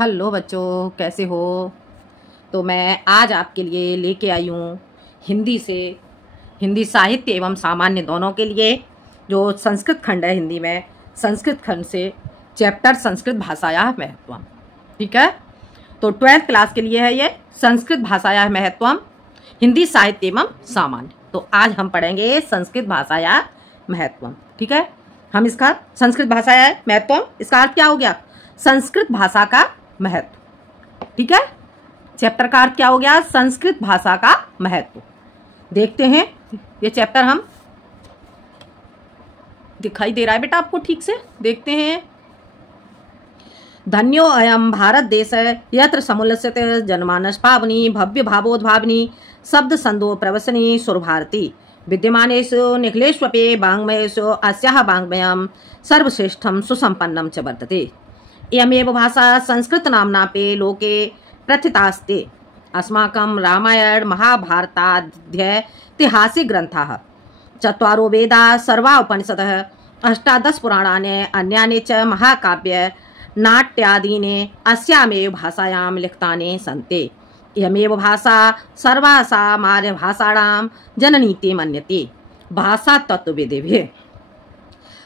Hello बच्चों, कैसे हो। तो मैं आज आपके लिए लेके आई हूँ हिंदी साहित्य एवं सामान्य दोनों के लिए जो संस्कृत खंड है। हिंदी में संस्कृत खंड से चैप्टर संस्कृत भाषायाः महत्वम। ठीक है, तो 12th क्लास के लिए है ये संस्कृत भाषायाः महत्वम, हिंदी साहित्य एवं सामान्य। तो आज हम पढ़ेंगे संस्कृत भाषायाः महत्वम। ठीक है, हम इसका संस्कृत भाषायाः महत्वम, इसका अर्थ क्या हो गया? संस्कृत भाषा का महत्व। ठीक है, चैप्टर का अर्थ क्या हो गया? संस्कृत भाषा का महत्व। देखते हैं ये चैप्टर, हम दिखाई दे रहा है बेटा आपको ठीक से? देखते हैं। धन्यो अयम भारत देश यत्र समुल्लसित जनमानस पावनी भव्य भावोद्भावनी शब्द संदो प्रवसनी सुरभारती विद्यमानेषु निखिलेष्वपि वाङ्मयेषु अस्याः वाङ्मयं सर्वश्रेष्ठं सुसम्पन्नं च वर्तते। इयमेव भाषा संस्कृत नाम्नापि लोके प्रथितास्ते। अस्माकं रामायण महाभारताद्यैतिहासिक ग्रन्थाः, चत्वारो वेदाः, सर्वा उपनिषदः, अष्टादश पुराणानि, अन्यानि च महाकाव्य नाट्यादीनि अस्यामेव भाषायां लिखितानि सन्ति। इयमेव भाषा सर्वासाम् आर्यभाषाणां जननीति मन्यते। भाषा तत्त्वविदिभिः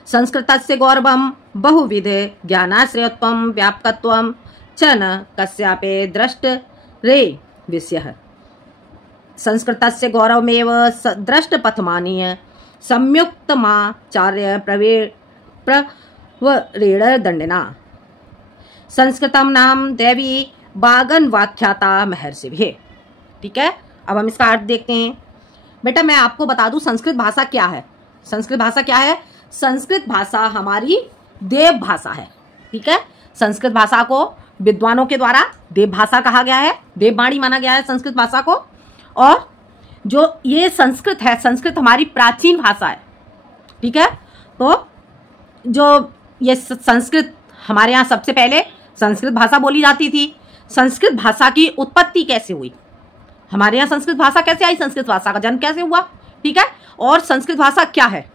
संस्कृतस्य गौरवं बहुविध ज्ञानाश्रयत्वं व्यापकत्वं च न कस्यापि द्रष्टरे विषयः। संस्कृतस्य गौरवमेव द्रष्टपथमानीय संयुक्तमाचार्य प्रवरेण दण्डिना। संस्कृतं नाम दैवी बागन व्याख्याता महर्षिभिः। ठीक है, अब हम इसका अर्थ देखते हैं। बेटा मैं आपको बता दूं संस्कृत भाषा क्या है। संस्कृत भाषा क्या है? संस्कृत भाषा हमारी देव भाषा है। ठीक है, संस्कृत भाषा को विद्वानों के द्वारा देव भाषा कहा गया है, देववाणी माना गया है संस्कृत भाषा को। और जो ये संस्कृत है, संस्कृत हमारी प्राचीन भाषा है। ठीक है, तो जो ये संस्कृत हमारे यहाँ सबसे पहले संस्कृत भाषा बोली जाती थी। संस्कृत भाषा की उत्पत्ति कैसे हुई, हमारे यहाँ संस्कृत भाषा कैसे आई, संस्कृत भाषा का जन्म कैसे हुआ। ठीक है, और संस्कृत भाषा क्या है,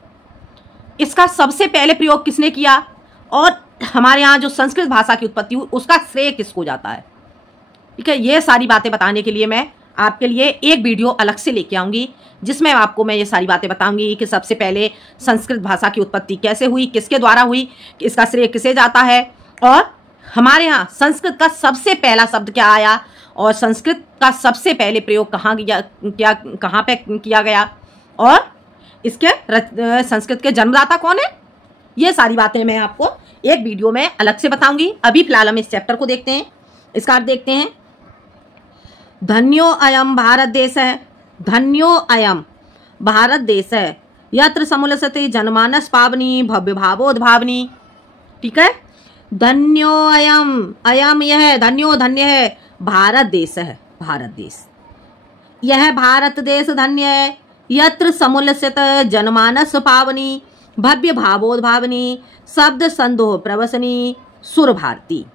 इसका सबसे पहले प्रयोग किसने किया, और हमारे यहाँ जो संस्कृत भाषा की उत्पत्ति हुई उसका श्रेय किसको जाता है। ठीक है, ये सारी बातें बताने के लिए मैं आपके लिए एक वीडियो अलग से लेके आऊँगी, जिसमें आपको मैं ये सारी बातें बताऊंगी कि सबसे पहले संस्कृत भाषा की उत्पत्ति कैसे हुई, किसके द्वारा हुई, इसका श्रेय किसे जाता है, और हमारे यहाँ संस्कृत का सबसे पहला शब्द क्या आया, और संस्कृत का सबसे पहले प्रयोग कहाँ पे किया गया, और इसके संस्कृत के जन्मदाता कौन है। ये सारी बातें मैं आपको एक वीडियो में अलग से बताऊंगी। अभी फिलहाल हम इस चैप्टर को देखते हैं, इसका अर्थ देखते हैं। धन्यो अयम भारत देश है, धन्यो अयम भारत देश है, यत्र समुल्लसिते जनमानस पावनी भव्य भावोद्भावनी। ठीक है, धन्यो अयम, अयम यह, धन्यो धन्य है, भारत देश है, भारत देश, यह भारत देश धन्य है। यत्र समुल्लसित जनमानस पावनी भव्य भावोद्भावनी शब्द संदोह प्रवसनी सुर भारती।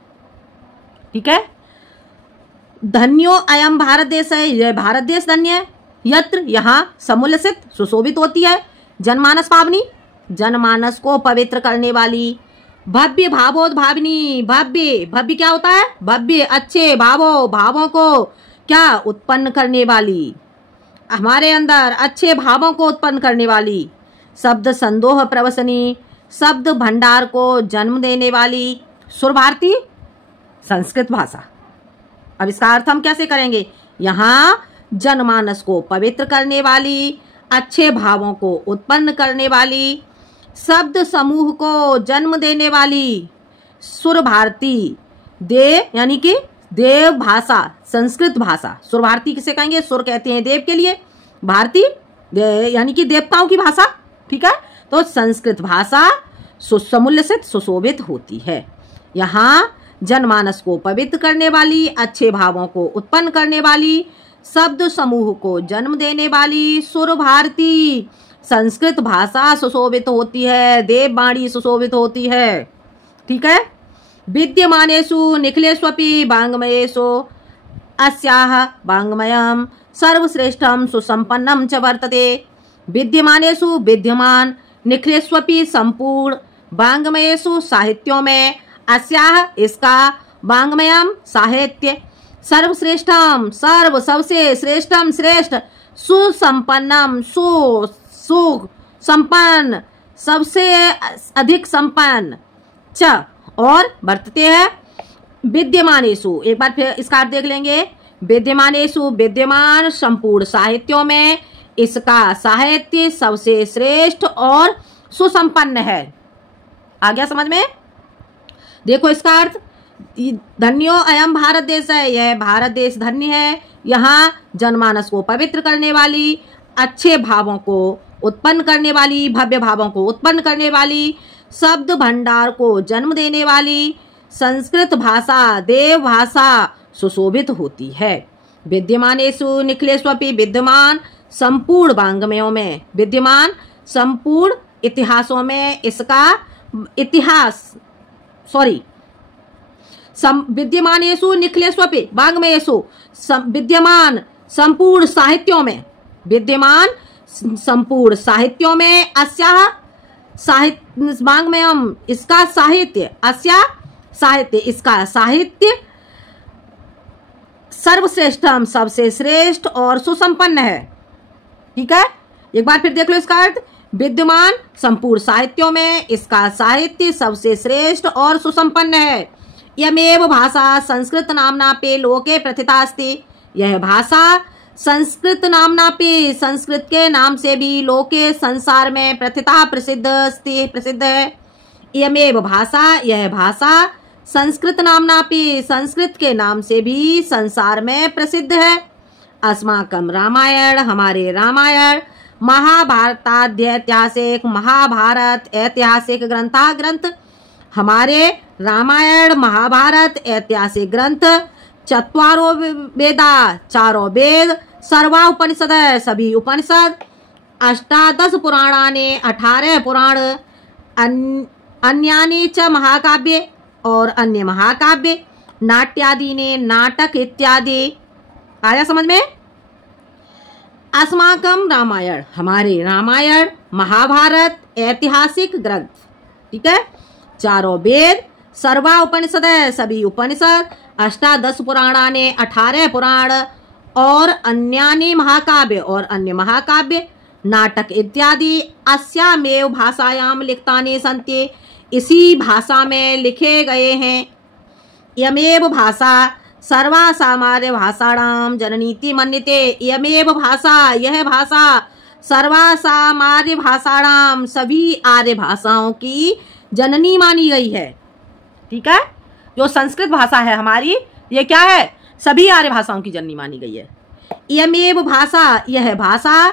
ठीक है, धन्यो अयम भारत देश है, यह भारत देश धन्य है। यत्र यहाँ समुल्लसित सुशोभित होती है, जनमानस पावनी जनमानस को पवित्र करने वाली, भव्य भावोद्भावनी, भव्य भव्य क्या होता है? भव्य अच्छे भावों को क्या उत्पन्न करने वाली, हमारे अंदर अच्छे भावों को उत्पन्न करने वाली, शब्द संदोह प्रवसनी शब्द भंडार को जन्म देने वाली, सुर भारती संस्कृत भाषा। अब इसका अर्थ हम कैसे करेंगे? यहाँ जनमानस को पवित्र करने वाली, अच्छे भावों को उत्पन्न करने वाली, शब्द समूह को जन्म देने वाली, सुर भारती देव यानी कि देव भाषा, संस्कृत भाषा। सुर भारती किसे कहेंगे? सुर कहते हैं देव के लिए, भारती यानी कि देवताओं की भाषा। ठीक है, तो संस्कृत भाषा समुल्लसित सुशोभित होती है। यहाँ जनमानस को पवित्र करने वाली, अच्छे भावों को उत्पन्न करने वाली, शब्द समूह को जन्म देने वाली सुर भारती संस्कृत भाषा सुशोभित होती है, देववाणी सुशोभित होती है। ठीक है, विद्यमानेषु निखिलेष्वपि वाङ्मयेषु अस्याः वाङ्मयं सर्वश्रेष्ठं सुसम्पन्नं च वर्तते। विद्यमानेषु विद्यमान, निखिलेष्वपि संपूर्ण, वाङ्मयेषु साहित्यों में, अस्याः इसका, वाङ्मयम् साहित्य सर्वश्रेष्ठम सर्व सबसे श्रेष्ठम श्रेष्ठ सुसंपन्नम सुसंपन्न सबसे अधिक संपन्न च और वर्तते है विद्यमानेषु। एक बार फिर इसका अर्थ देख लेंगे। विद्यमानेषु विद्यमान संपूर्ण साहित्यों में इसका साहित्य सबसे श्रेष्ठ और सुसंपन्न है। आ गया समझ में? देखो इसका अर्थ, धन्यो अयम भारत देश है, यह भारत देश धन्य है। यहाँ जनमानस को पवित्र करने वाली, अच्छे भावों को उत्पन्न करने वाली, भव्य भावों को उत्पन्न करने वाली, शब्द भंडार को जन्म देने वाली संस्कृत भाषा देव भाषा सुशोभित होती है। विद्यमानेषु निखिलेष्वपि विद्यमान संपूर्ण वाङ्मयों में, विद्यमान संपूर्ण इतिहासों में इसका विद्यमानेषु निखिलेष्वपि वाङ्मयेषु विद्यमान संपूर्ण साहित्यों में, विद्यमान संपूर्ण साहित्यों में अस्याः साहित्य वाङ्मयम् इसका साहित्य, अस्याः साहित्य इसका साहित्य सर्वश्रेष्ठम सबसे श्रेष्ठ और सुसंपन्न है। ठीक है, एक बार फिर देख लो इसका अर्थ। विद्यमान संपूर्ण साहित्यों में इसका साहित्य सबसे श्रेष्ठ और सुसंपन्न है। यमेव भाषा संस्कृत नाम्नापि लोके प्रथिता अस्ति, यह भाषा संस्कृत नाम्नापि संस्कृत के नाम से भी लोके संसार में प्रथिता प्रसिद्ध है। यमेव भाषा यह भाषा संस्कृत नाम्नापि संस्कृत के नाम से भी संसार में प्रसिद्ध है। अस्माकं रामायण हमारे रामायण महाभारताद्यैतिहासिक महाभारत ऐतिहासिक ग्रंथ हमारे रामायण महाभारत ऐतिहासिक ग्रंथ चत्वारो वेदा चारों वेद सर्वा उपनिषद सभी उपनिषद अष्टादश पुराणानि 18 पुराण अन्यानि च महाकाव्य और अन्य महाकाव्य नाट्यादि ने नाटक इत्यादि। आया समझ में? अस्माकं रामायण हमारे रामायण महाभारत ऐतिहासिक ग्रंथ, ठीक है, चारों वेद सर्वा उपनिषद सभी उपनिषद अष्टादश पुराणानि 18 पुराण और अन्यानि महाकाव्य और अन्य महाकाव्य नाटक इत्यादि अस्यामेव भाषायाम लिखतानि सन्ति इसी भाषा में लिखे गए हैं। यमेव भाषा सर्वासामार्य भाषाणाम जननीति मन्यते, यमेव भाषा यह भाषा सर्वासामार्य भाषाणाम सभी आर्य भाषाओं की जननी मानी गई है। ठीक है, जो संस्कृत भाषा है हमारी, ये क्या है? सभी आर्य भाषाओं की जननी मानी गई है। यमेव भाषा यह भाषा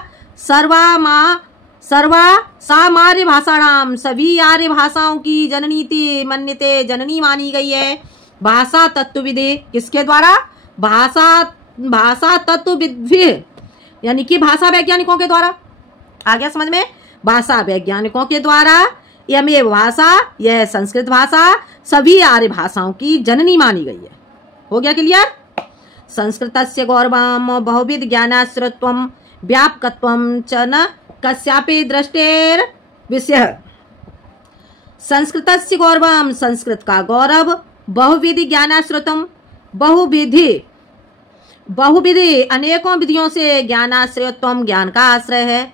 सर्वासामार्य भाषाणाम सभी आर्य भाषाओं की जननीति मन्यते जननी मानी गई है। भाषा तत्वविदे किसके द्वारा? भाषा तत्वविद्भि यानी कि भाषा वैज्ञानिकों के द्वारा। आ गया समझ में? भाषा वैज्ञानिकों के द्वारा यमेव भाषा यह संस्कृत भाषा सभी आर्य भाषाओं की जननी मानी गई है। हो गया क्लियर? संस्कृतस्य गौरवम बहुविध ज्ञानाश्रयत्वम व्यापकत्वम च न कस्यापि दृष्टेर विषय। संस्कृतस्य गौरवम संस्कृत का गौरव बहुविधि ज्ञानाश्रितम बहुविधि अनेकों विधियों से ज्ञानाश्रयत्वम ज्ञान का आश्रय है।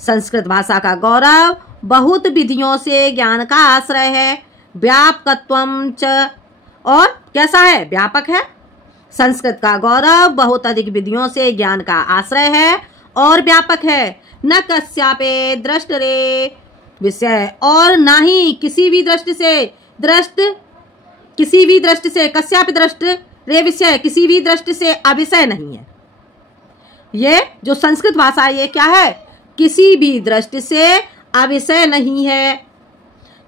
संस्कृत भाषा का गौरव बहुत विधियों से ज्ञान का आश्रय है। व्यापकत्वम च और कैसा है? व्यापक है। संस्कृत का गौरव बहुत अधिक विधियों से ज्ञान का आश्रय है और व्यापक है। न कस्यापि दृष्टरे विषय और ना ही किसी भी दृष्टि से कस्यापि दृष्ट रे विषय किसी भी दृष्टि से अविषय नहीं है। ये जो संस्कृत भाषा है ये क्या है? किसी भी दृष्टि से अविषय नहीं है।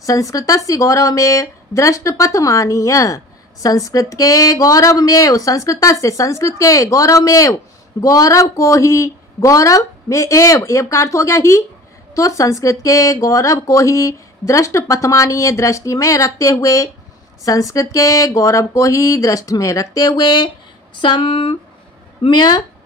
संस्कृतस्य गौरव में दृष्टपथ मानीय संस्कृत के गौरव में संस्कृत के गौरव में गौरव को ही गौरव में एव का अर्थ हो गया ही, तो संस्कृत के गौरव को ही दृष्ट पथमानीय दृष्टि में रखते हुए संस्कृत के गौरव को ही दृष्टि में रखते हुए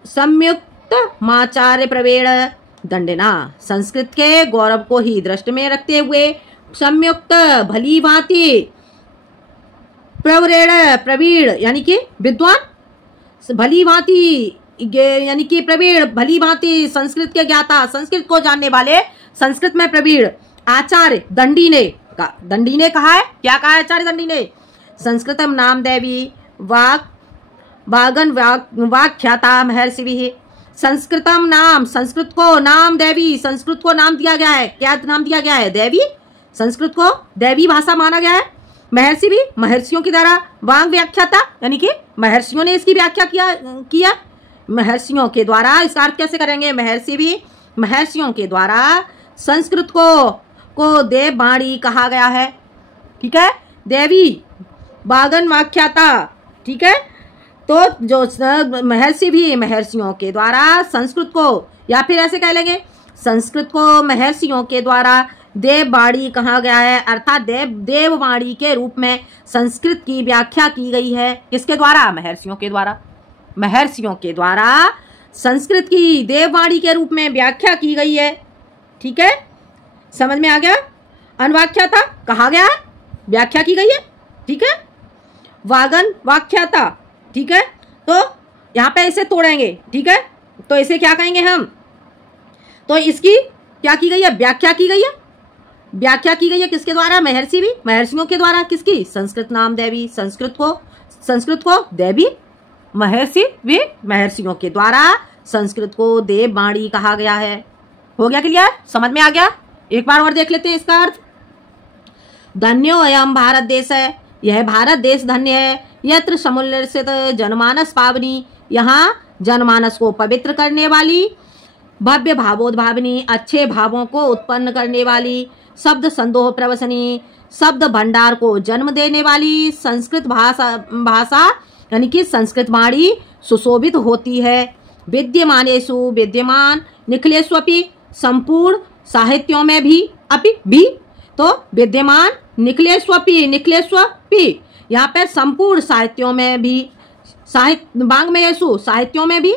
संयुक्त माचार्य प्रवीण दंडना संस्कृत के गौरव को ही दृष्टि में रखते हुए संयुक्त भली भांति प्रवरेण प्रवीण यानी कि विद्वान, भली भांति यानी कि प्रवीण भली भांति संस्कृत के ज्ञाता, संस्कृत को जानने वाले, संस्कृत में प्रवीण। आचार्य दंडी ने कहा है, क्या कहा है आचार्य दंडी ने? संस्कृतम नाम देवी वागन वाख्याता महर्षिभिः। संस्कृतम नाम, संस्कृत को नाम देवी, संस्कृत को नाम दिया गया है। क्या नाम दिया गया है? देवी। संस्कृत को देवी भाषा माना गया है। महर्षि भी, महर्षियों के द्वारा। वांग व्याख्याता यानी कि महर्षियों ने इसकी व्याख्या किया महर्षियों के द्वारा। इसका अर्थ कैसे करेंगे? महर्षि भी, महर्षियों के द्वारा संस्कृत को देववाणी कहा गया है। ठीक है, देवी बागन व्याख्याता। ठीक है, तो जो महर्षि भी, महर्षियों के द्वारा संस्कृत को, या फिर ऐसे कह लेंगे संस्कृत को महर्षियों के द्वारा देववाणी कहा गया है, अर्थात देववाणी के रूप में संस्कृत की व्याख्या की गई है। किसके द्वारा? महर्षियों के द्वारा। महर्षियों के द्वारा संस्कृत की देववाणी के रूप में व्याख्या की गई है। ठीक है, समझ में आ गया? अनवाख्याता कहा गया है, व्याख्या की गई है। ठीक है, वागन वाख्याता। ठीक है, तो यहाँ पे इसे तोड़ेंगे। ठीक है, तो इसे क्या कहेंगे हम? तो इसकी क्या की गई है? व्याख्या की गई है। व्याख्या की गई है किसके द्वारा? महर्षि भी, महर्षियों के द्वारा। किसकी? संस्कृत नाम देवी, संस्कृत को देवी, महर्षि भी, महर्षियों के द्वारा संस्कृत को देववाणी कहा गया है। हो गया क्लियर? समझ में आ गया? एक बार और देख लेते हैं इसका अर्थ। धन्यो अयम भारत देश है, यह भारत देश धन्य है। यत्र समुल्लसित जनमानस पावनी, यहाँ जनमानस को पवित्र करने वाली। भव्य भावोद्भावनी, अच्छे भावों को उत्पन्न करने वाली। शब्द संदोह प्रवसनी, शब्द भंडार को जन्म देने वाली। संस्कृत भाषा यानी कि संस्कृत वाणी सुशोभित होती है। विद्यमानेषु विद्यमान, निखिलेष्वपि, संपूर्ण साहित्यों में भी तो विद्यमान, निखिलेष्वपि यहाँ पे संपूर्ण साहित्यों में भी, वाङ्मयेषु साहित्यों में भी,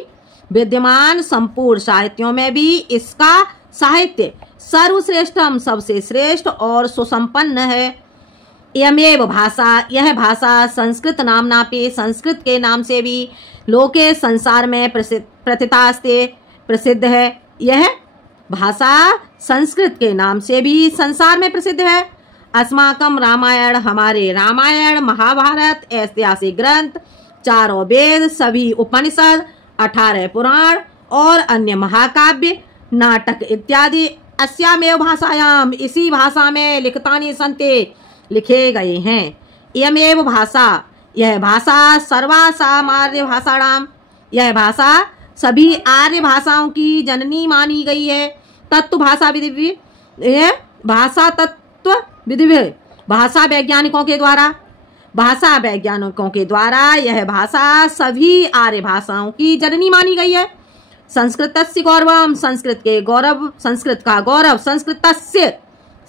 विद्यमान संपूर्ण साहित्यों में भी इसका साहित्य सर्वश्रेष्ठम सबसे श्रेष्ठ और सुसंपन्न है। यमेव भाषा, यह भाषा संस्कृत नामना पे, संस्कृत के नाम से भी लोके संसार में प्रथितास्ते प्रसिद्ध है। यह भाषा संस्कृत के नाम से भी संसार में प्रसिद्ध है। अस्माकम रामायण, हमारे रामायण, महाभारत, ऐतिहासिक ग्रंथ, चारों वेद, सभी उपनिषद, 18 पुराण और अन्य महाकाव्य, नाटक इत्यादि अस्यामेव भाषायाम, इसी भाषा में लिखतानि संते, लिखे गए हैं। यमेव भाषा, यह भाषा सर्वासाम आर्य भाषाणाम, यह भाषा सभी आर्य भाषाओं की जननी मानी गई है। तत्व भाषा विधि, यह भाषा तत्व विधि, भाषा वैज्ञानिकों के द्वारा यह भाषा सभी आर्य भाषाओं की जननी मानी गई है। संस्कृतस्य गौरवम, संस्कृत के गौरव, संस्कृत का गौरव। संस्कृतस्य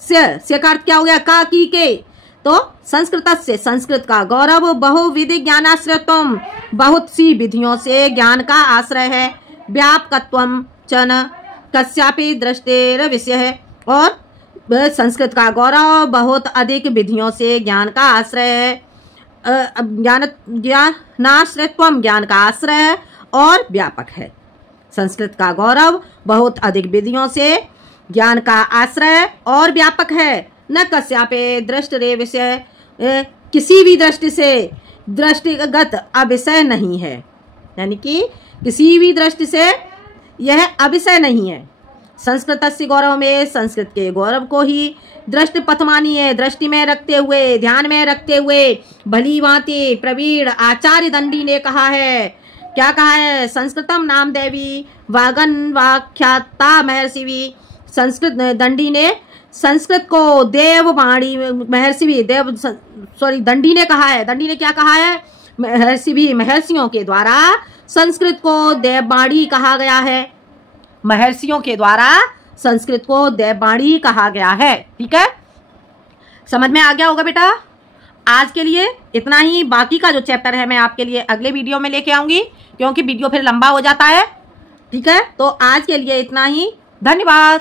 से का अर्थ क्या हो गया? का की के, तो संस्कृतस्य संस्कृत का गौरव। बहुविधि ज्ञानाश्रयत्वम, बहुत सी विधियों से ज्ञान का आश्रय है। व्यापकत्वम च न कस्यापि दृष्टेर विषय है, और संस्कृत का गौरव बहुत अधिक विधियों से ज्ञान का आश्रय है। ज्ञानाश्रयत्वम, ज्ञान का आश्रय है और व्यापक है। संस्कृत का गौरव बहुत अधिक विधियों से ज्ञान का आश्रय और व्यापक है। न कस्यापि दृष्टि विषय, किसी भी दृष्टि से दृष्टिगत अविषय नहीं है, यानी कि किसी भी दृष्टि से यह अविषय नहीं है। संस्कृतस्य गौरव में, संस्कृत के गौरव को ही दृष्टि पथ मानिए, दृष्टि में रखते हुए, ध्यान में रखते हुए भली भांति प्रवीण आचार्य दंडी ने कहा है। क्या कहा है? संस्कृतम नाम देवी वागन वाख्याता महर्षि। संस्कृत दंडी ने संस्कृत को देववाणी, महर्षि भी देव, सॉरी दंडी ने कहा है। दंडी ने क्या कहा है? महर्षि भी, महर्षियों के द्वारा संस्कृत को देववाणी कहा गया है। महर्षियों के द्वारा संस्कृत को देववाणी कहा गया है। ठीक है, समझ में आ गया होगा बेटा। आज के लिए इतना ही। बाकी का जो चैप्टर है मैं आपके लिए अगले वीडियो में लेके आऊंगी, क्योंकि वीडियो फिर लंबा हो जाता है। ठीक है, तो आज के लिए इतना ही। धन्यवाद।